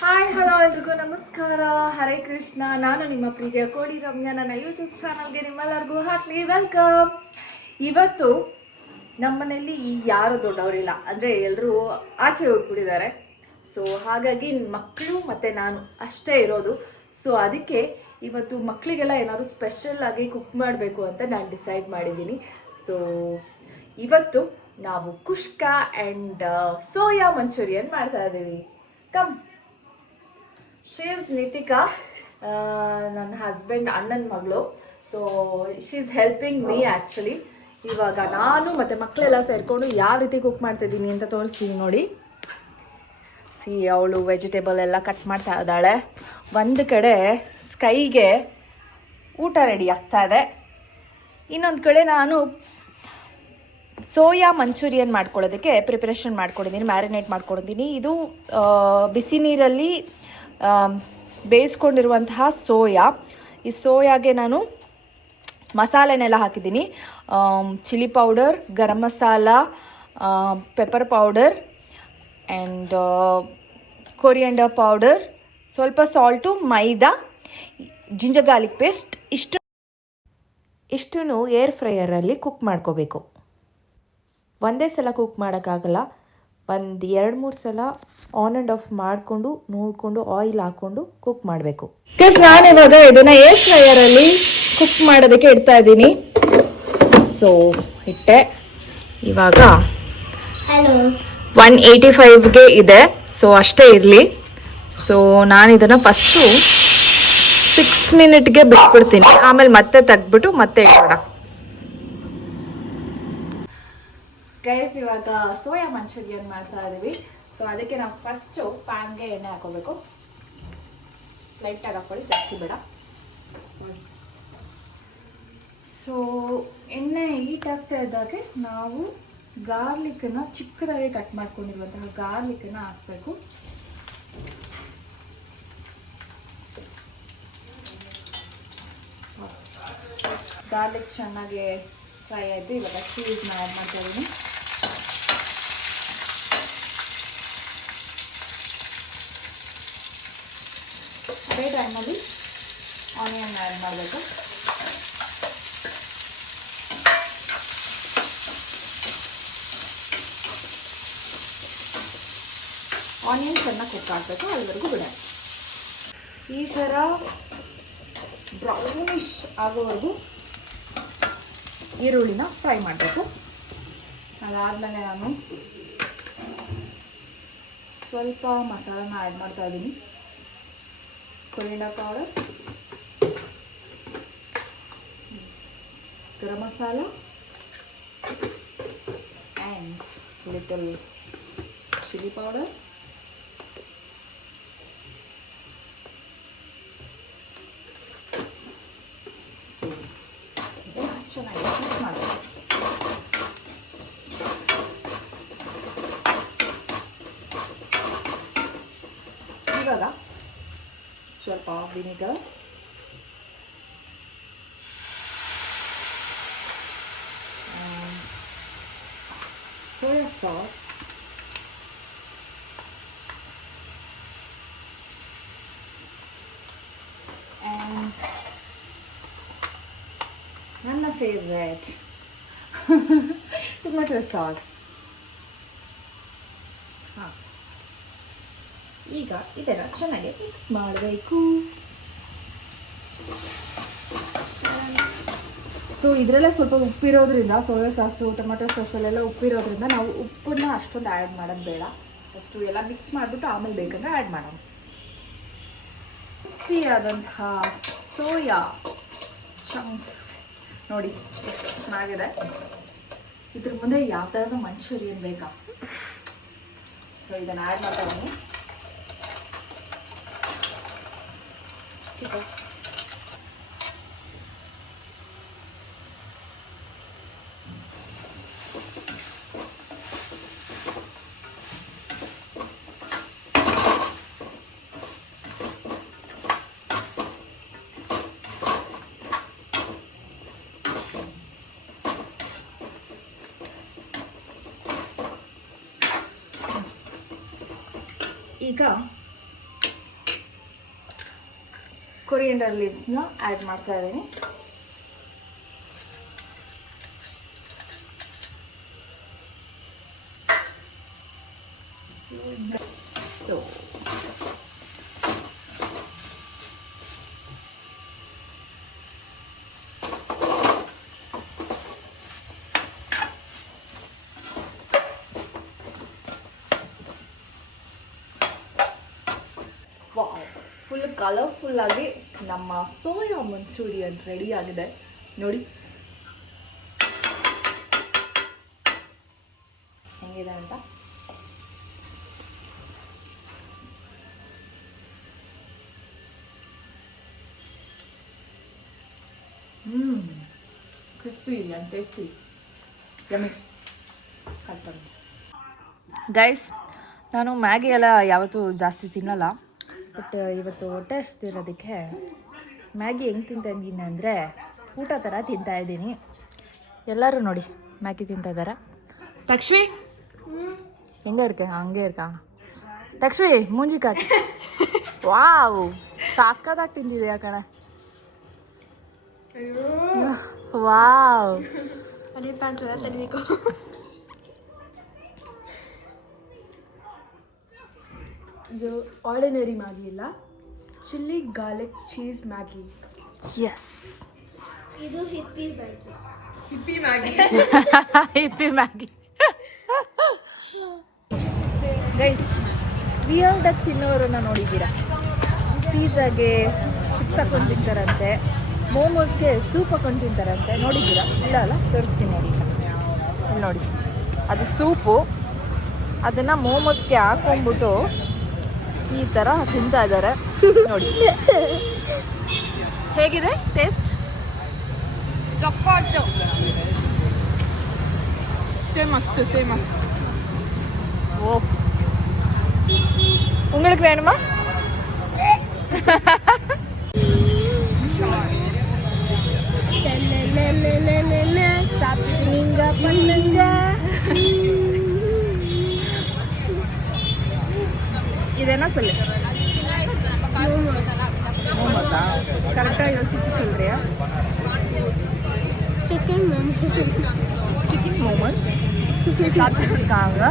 Hi hello ಎಲ್ರಿಗೂ ನಮಸ್ಕಾರ. ಹರೇ ಕೃಷ್ಣ. ನಾನು ನಿಮ್ಮ ಪ್ರೀತಿಯ ಕೋಡಿ ರಮ್ಯಾ. ನನ್ನ ಯೂಟ್ಯೂಬ್ ಚಾನಲ್ಗೆ ನಿಮ್ಮೆಲ್ಲರಿಗೂ ಹಾರ್ಟ್ಲಿ ವೆಲ್ಕಮ್. ಇವತ್ತು ನಮ್ಮನೇಲಿ ಯಾರು ದೊಡ್ಡವರಿಲ್ಲ, ಅಂದರೆ ಎಲ್ಲರೂ ಆಚೆ ಹೋಗ್ಬಿಟ್ಟಿದ್ದಾರೆ. ಸೊ ಹಾಗಾಗಿ ಮಕ್ಕಳು ಮತ್ತು ನಾನು ಅಷ್ಟೇ ಇರೋದು. ಸೊ ಅದಕ್ಕೆ ಇವತ್ತು ಮಕ್ಕಳಿಗೆಲ್ಲ ಏನಾದರೂ ಸ್ಪೆಷಲ್ ಆಗಿ ಕುಕ್ ಮಾಡಬೇಕು ಅಂತ ನಾನು ಡಿಸೈಡ್ ಮಾಡಿದ್ದೀನಿ. ಸೊ ಇವತ್ತು ನಾವು ಕುಷ್ಕಾ ಆ್ಯಂಡ್ ಸೋಯಾ ಮಂಚೂರಿಯನ್ ಮಾಡ್ತಾ ಇದ್ದೀವಿ. ಕಮ್. ಶಿ ಇಸ್ ನಿತಿಕಾ, ನನ್ನ ಹಸ್ಬೆಂಡ್ ಅಣ್ಣನ ಮಗಳು. So she is helping me actually. ಇವಾಗ ನಾನು ಮತ್ತು ಮಕ್ಕಳೆಲ್ಲ ಸೇರಿಕೊಂಡು ಯಾವ ರೀತಿ ಕುಕ್ ಮಾಡ್ತಿದ್ದೀನಿ ಅಂತ ತೋರಿಸ್ತೀನಿ ನೋಡಿ. ಅವಳು ವೆಜಿಟೇಬಲ್ ಎಲ್ಲ ಕಟ್ ಮಾಡ್ತಾ ಇದ್ದಾಳೆ. ಒಂದು ಕಡೆ ಸ್ಕೈಗೆ ಊಟ ರೆಡಿ ಆಗ್ತಾ ಇದೆ, ಇನ್ನೊಂದು ಕಡೆ ನಾನು ಸೋಯಾ ಮಂಚೂರಿಯನ್ ಮಾಡ್ಕೊಳ್ಳೋದಕ್ಕೆ ಪ್ರಿಪ್ರೇಷನ್ ಮಾಡ್ಕೊಂಡಿದ್ದೀನಿ, ಮ್ಯಾರಿನೇಟ್ ಮಾಡ್ಕೊಂಡಿದ್ದೀನಿ. ಇದು ಬಿಸಿ ನೀರಲ್ಲಿ ಬೇಯಿಸ್ಕೊಂಡಿರುವಂತಹ ಸೋಯಾ. ಈ ಸೋಯಾಗೆ ನಾನು ಮಸಾಲೆನೆಲ್ಲ ಹಾಕಿದ್ದೀನಿ. Chilli powder, garam masala, pepper powder and coriander powder, ಸ್ವಲ್ಪ ಸಾಲ್ಟು, ಮೈದಾ, ಜಿಂಜರ್ ಗಾರ್ಲಿಕ್ ಪೇಸ್ಟ್. ಇಷ್ಟನ್ನು ಏರ್ ಫ್ರೈಯರಲ್ಲಿ ಕುಕ್ ಮಾಡ್ಕೋಬೇಕು. ಒಂದೇ ಸಲ ಕುಕ್ ಮಾಡೋಕ್ಕಾಗಲ್ಲ, ಒಂದು 2-3 ಸಲ ಆನ್ ಆ್ಯಂಡ್ ಆಫ್ ಮಾಡಿಕೊಂಡು ನೋಡಿಕೊಂಡು ಆಯಿಲ್ ಹಾಕ್ಕೊಂಡು ಕುಕ್ ಮಾಡಬೇಕು. ನಾನು ಇವಾಗ ಇದನ್ನು ಏರ್ ಫ್ರೈಯರಲ್ಲಿ ಕುಕ್ ಮಾಡೋದಕ್ಕೆ ಇಡ್ತಾ ಇದ್ದೀನಿ. ಸೊ ಇಟ್ಟೆ. ಇವಾಗ 185ಗೆ ಇದೆ, ಸೊ ಅಷ್ಟೇ ಇರಲಿ. ಸೊ ನಾನು ಇದನ್ನು ಫಸ್ಟು 6 ಮಿನಿಟ್ಗೆ ಬಿಟ್ಬಿಡ್ತೀನಿ, ಆಮೇಲೆ ಮತ್ತೆ ತೆಗ್ದ್ಬಿಟ್ಟು ಮತ್ತೆ ಇಡೋಣ. ಗೈಸ್, ಇವಾಗ ಸೋಯಾ ಮಂಚೂರಿಯನ್ ಮಾಡ್ತಾ ಇದ್ದೀವಿ. ಸೊ ಅದಕ್ಕೆ ನಾವು ಫಸ್ಟು ಪ್ಯಾನ್ಗೆ ಎಣ್ಣೆ ಹಾಕೋಬೇಕು. ಲೈಟಾಗಿ ಹಾಕೊಳ್ಳಿ, ಜಾಸ್ತಿ ಬೇಡ. ಸೊ ಎಣ್ಣೆ ಹೀಟ್ ಆಗ್ತಾ ಇದ್ದಾಗೆ ನಾವು ಗಾರ್ಲಿಕ್ಕನ್ನು, ಚಿಕ್ಕದಾಗಿ ಕಟ್ ಮಾಡ್ಕೊಂಡಿರುವಂತಹ ಗಾರ್ಲಿಕ್ಕನ್ನು ಹಾಕಬೇಕು. ಗಾರ್ಲಿಕ್ ಚೆನ್ನಾಗಿ ಫ್ರೈ ಆಯಿತು. ಇವಾಗ ಚೀಸ್ನ ಆ್ಯಡ್ ಮಾಡ್ತಾ ಇದ್ದೀನಿ. ಅದೇ ಟೈಮಲ್ಲಿ ಆನಿಯನ್ ಆ್ಯಡ್ ಮಾಡಬೇಕು. ಆನಿಯನ್ ಚೆನ್ನಾಗಿ ಕುಕ್ ಆಗಬೇಕು, ಅಲ್ಲಿವರೆಗೂ ಬಿಡ. ಈ ಥರ ಬ್ರೌನಿಶ್ ಆಗೋವರೆಗೂ ಈರುಳ್ಳಿನ ಫ್ರೈ ಮಾಡಬೇಕು. ಅದಾದಮೇಲೆ ನಾನು ಸ್ವಲ್ಪ ಮಸಾಲನ ಆ್ಯಡ್ ಮಾಡ್ತಾ ಇದ್ದೀನಿ. Coriander powder, garam masala and little chilli powder. ಚೆನ್ನಾಗಿ ಮಿಕ್ಸ್ ಮಾಡಬೇಕು. ಇವಾಗ ಸ್ವಲ್ಪ ವಿನಿಗರ್, ಸೋಯಾ ಸಾಸ್, ಆ್ಯಂಡ್ ನನ್ನ ಫೇವ್ರೆಟ್ ಟೊಮೆಟೊ ಸಾಸ್. ಈಗ ಇದನ್ನು ಚೆನ್ನಾಗಿ ಮಿಕ್ಸ್ ಮಾಡಬೇಕು. ಸೊ ಇದರಲ್ಲೇ ಸ್ವಲ್ಪ ಉಪ್ಪಿರೋದ್ರಿಂದ, ಸೋಯಾ ಸಾಸು, ಟೊಮೆಟೊ ಸಾಸಲ್ಲೆಲ್ಲ ಉಪ್ಪಿರೋದ್ರಿಂದ ನಾವು ಉಪ್ಪನ್ನ ಅಷ್ಟೊಂದು ಆ್ಯಡ್ ಮಾಡೋದು ಬೇಡ. ಅಷ್ಟು ಎಲ್ಲ ಮಿಕ್ಸ್ ಮಾಡಿಬಿಟ್ಟು ಆಮೇಲೆ ಬೇಕಂದ್ರೆ ಆ್ಯಡ್ ಮಾಡೋಣ. ಕ್ರಿಸ್ಪಿ ಆದಂತಹ ಸೋಯಾ ಚಂಕ್ಸ್ ನೋಡಿ ಎಷ್ಟು ಚೆನ್ನಾಗಿದೆ. ಇದ್ರ ಮುಂದೆ ಯಾವ ಥರದ ಮಂಚೂರಿಯನ್ ಬೇಕಾ. ಸೊ ಇದನ್ನು ಆ್ಯಡ್ ಮಾಡ್ತಾ ಇದ್ದೀನಿ. ಈಗ ಕೊರಿಯಂಡರ್ ಲೀವ್ಸ್ನ ಆ್ಯಡ್ ಮಾಡ್ತಾ ಇದ್ದೀನಿ. ಸೊ ಫುಲ್ ಕಲರ್ಫುಲ್ಲಾಗಿ ನಮ್ಮ ಸೋಯಾ ಮಂಚೂರಿಯನ್ ರೆಡಿ ಆಗಿದೆ ನೋಡಿ. ಹೆಂಗಿದೆ ಅಂತ. Crispy and tasty yummy. Guys, ನಾನು ಮ್ಯಾಗಿ ಎಲ್ಲ ಯಾವತ್ತೂ ಜಾಸ್ತಿ ತಿನ್ನಲ್ಲ. ಬಟ್ ಇವತ್ತು ಹೊಟ್ಟೆ ಹಸ್ತಿರೋದಕ್ಕೆ ಮ್ಯಾಗಿ ಹೆಂಗೆ ತಿಂತಾ ಇದ್ದೀನಿ ಅಂದರೆ ಊಟ ಥರ ತಿಂತಾಯಿದ್ದೀನಿ. ಎಲ್ಲರೂ ನೋಡಿ ಮ್ಯಾಗಿ ತಿಂತಾ ಇದ್ದಾರೆ. ತಕ್ಷವಿ ಹೆಂಗೆ ಇರ್ಕೆ ಹಂಗೆ ಇರ್ಕಾ ತಕ್ಷವಿ ಮೂಂಜಿ ಕಾಕಿ. ವಾವ್, ಸಾಕಾಗಿ ತಿಂತಿದೆಯಾ ಕಣ. ವಾವ್, ಇದು ಆರ್ಡಿನರಿ ಮ್ಯಾಗಿ ಇಲ್ಲ, chilli garlic cheese Maggi. Yes, ಇದು hippie Maggi. Hippie Maggi. Guys, ರಿಯಲ್ಡಾಗಿ ತಿನ್ನೋರನ್ನ ನೋಡಿದ್ದೀರಾ? ಪಿಜ್ಜಾಗೆ ಚಿಪ್ಸ್ ಹಾಕೊಂಡು ತಿಂತಾರಂತೆ, ಮೋಮೋಸ್ಗೆ ಸೂಪ್ ಹಾಕೊಂಡು ತಿಂತಾರಂತೆ. ನೋಡಿದ್ದೀರಾ? ಇಲ್ಲ ಅಲ್ಲ, ತೋರಿಸ್ತೀನಿ ನೋಡಿ. ಇಲ್ಲಿ ನೋಡಿ, ಅದು ಸೂಪು. ಅದನ್ನು ಮೋಮೋಸ್ಗೆ ಹಾಕೊಂಡ್ಬಿಟ್ಟು ಈ ಥರ ತಿಂತಾ ಇದ್ದಾರೆ ನೋಡಿ. ಹೇಗಿದೆ ಟೇಸ್ಟ್? ಫೇಮಸ್. ஓ, உங்களுக்கு வேணுமா? சாப்பிடுங்க பண்ணுங்க. இது என்ன சொல்லு? மோமோஸா? கரெக்டாக யோசிச்சு சொல்றியா? சிக்கன் மோமோஸ் சாப்பிட்டுட்டு இருக்காங்க.